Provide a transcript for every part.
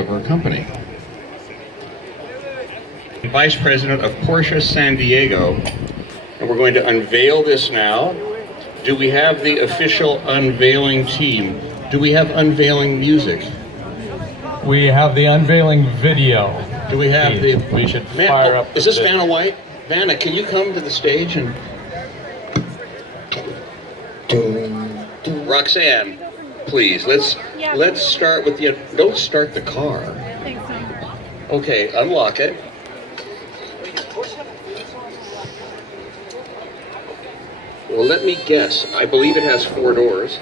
of our company. Vice President of Porsche San Diego, and we're going to unveil this now. Do we have the official unveiling team? Do we have unveiling music? We have the unveiling video. Do we have the... We should fire up. Is this Vanna White? Vanna, can you come to the stage and... Roxanne, please, let's start with the... Don't start the car. Okay, unlock it. Well, let me guess. I believe it has 4 doors.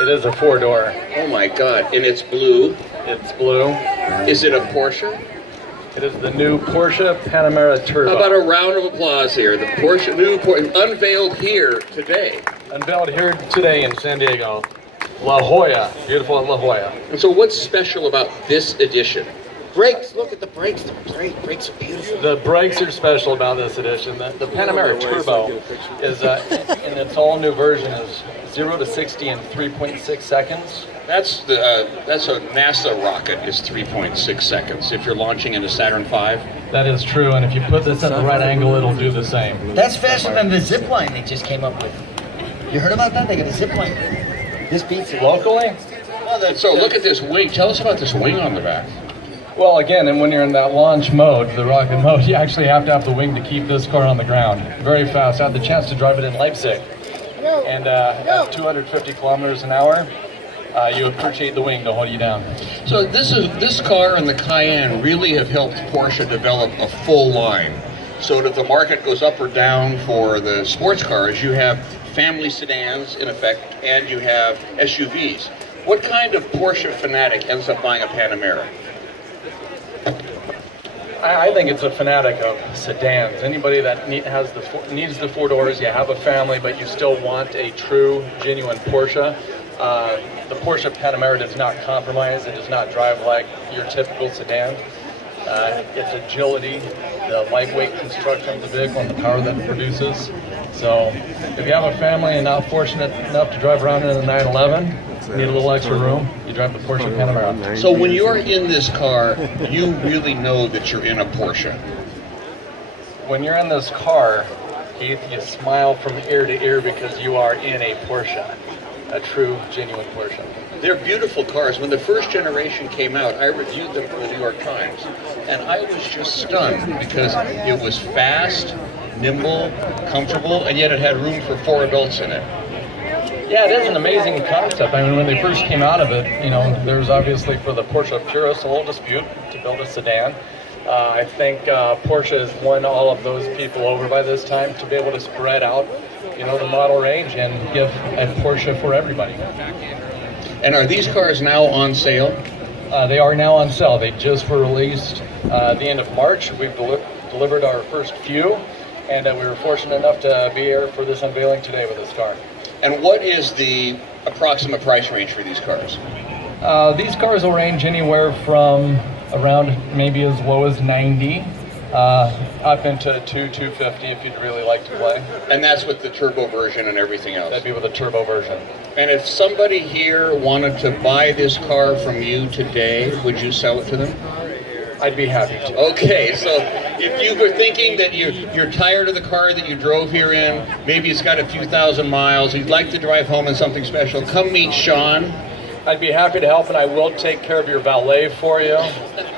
It is a 4-door. Oh my God, and it's blue. It's blue. Is it a Porsche? It is the new Porsche Panamera Turbo. How about a round of applause here? The Porsche, new Porsche, unveiled here today. Unveiled here today in San Diego. La Jolla, beautiful La Jolla. And so what's special about this edition? Brakes, look at the brakes. The brakes are beautiful. The brakes are special about this edition. The Panamera Turbo is, in its all new version, is 0 to 60 in 3.6 seconds. That's a NASA rocket is 3.6 seconds. If you're launching into Saturn V. That is true, and if you put this at the right angle, it'll do the same. That's faster than the zip line they just came up with. You heard about that? They got a zip line. This beats it. Locally? Well, So look at this wing. Tell us about this wing on the back. Well, again, and when you're in that launch mode, the rocket mode, you actually have to have the wing to keep this car on the ground. Very fast. I had the chance to drive it in Leipzig. And at 250 kilometers an hour, you appreciate the wing to hold you down. So this car and the Cayenne really have helped Porsche develop a full line. So that the market goes up or down for the sports cars, you have family sedans in effect, and you have SUVs. What kind of Porsche fanatic ends up buying a Panamera? I think it's a fanatic of sedans. Anybody that needs the 4 doors, you have a family, but you still want a true, genuine Porsche. The Porsche Panamera does not compromise. It does not drive like your typical sedan. Its agility, the lightweight construction of the vehicle, and the power that it produces. So if you have a family and not fortunate enough to drive around in a 911, need a little extra room, you drive the Porsche Panamera. So when you're in this car, you really know that you're in a Porsche. When you're in this car, Keith, you smile from ear to ear because you are in a Porsche, a true, genuine Porsche. They're beautiful cars. When the first generation came out, I reviewed them for the New York Times, and I was just stunned because it was fast, nimble, comfortable, and yet it had room for 4 adults in it. Yeah, it is an amazing concept. I mean, when they first came out of it, you know, there's obviously for the Porsche purists a little dispute to build a sedan. I think Porsche has won all of those people over by this time to be able to spread out, you know, the model range and give a Porsche for everybody. And are these cars now on sale? They are now on sale. They just were released at the end of March. We've delivered our first few, and we were fortunate enough to be here for this unveiling today with this car. And what is the approximate price range for these cars? These cars will range anywhere from around maybe as low as 90 up into $250 if you'd really like to play. And that's with the turbo version and everything else? That'd be with the turbo version. And if somebody here wanted to buy this car from you today, would you sell it to them? I'd be happy to. Okay, so if you were thinking that you're tired of the car that you drove here in, maybe it's got a few thousand miles, you'd like to drive home in something special, come meet Sean. I'd be happy to help, and I will take care of your valet for you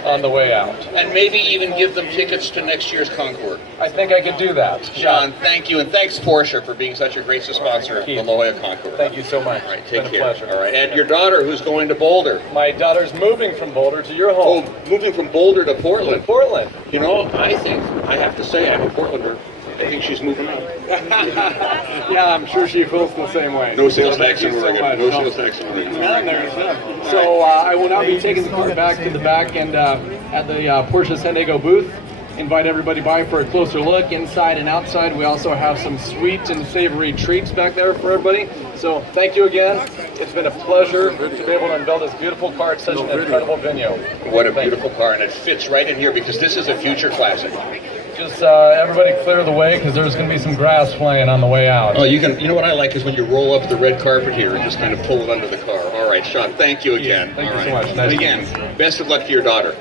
on the way out. And maybe even give them tickets to next year's Concours. I think I could do that. Sean, thank you, and thanks Porsche for being such a great sponsor of the La Jolla Concours. Thank you so much. All right, it's take been care. A pleasure. All right, and your daughter who's going to Boulder. My daughter's moving from Boulder to your home. Oh, moving from Boulder to Portland. Portland. You know, I have to say, I'm a Portlander. I think she's moving up. Yeah, I'm sure she feels the same way. No sales tax in Thank you so Oregon. much. No sales tax in Oregon. None, there's none. So I will now be taking the car back to the back and at the Porsche San Diego booth. Invite everybody by for a closer look inside and outside. We also have some sweet and savory treats back there for everybody. So thank you again. It's been a pleasure to be able to unveil this beautiful car at such an incredible venue. What a beautiful car, and it fits right in here because this is a future classic. Just everybody clear the way because there's going to be some grass flying on the way out. Oh, you know what I like is when you roll up the red carpet here and just kind of pull it under the car. All All right, Sean, thank you again. Thank you All so right. much. And Nice to again, best of luck to your daughter.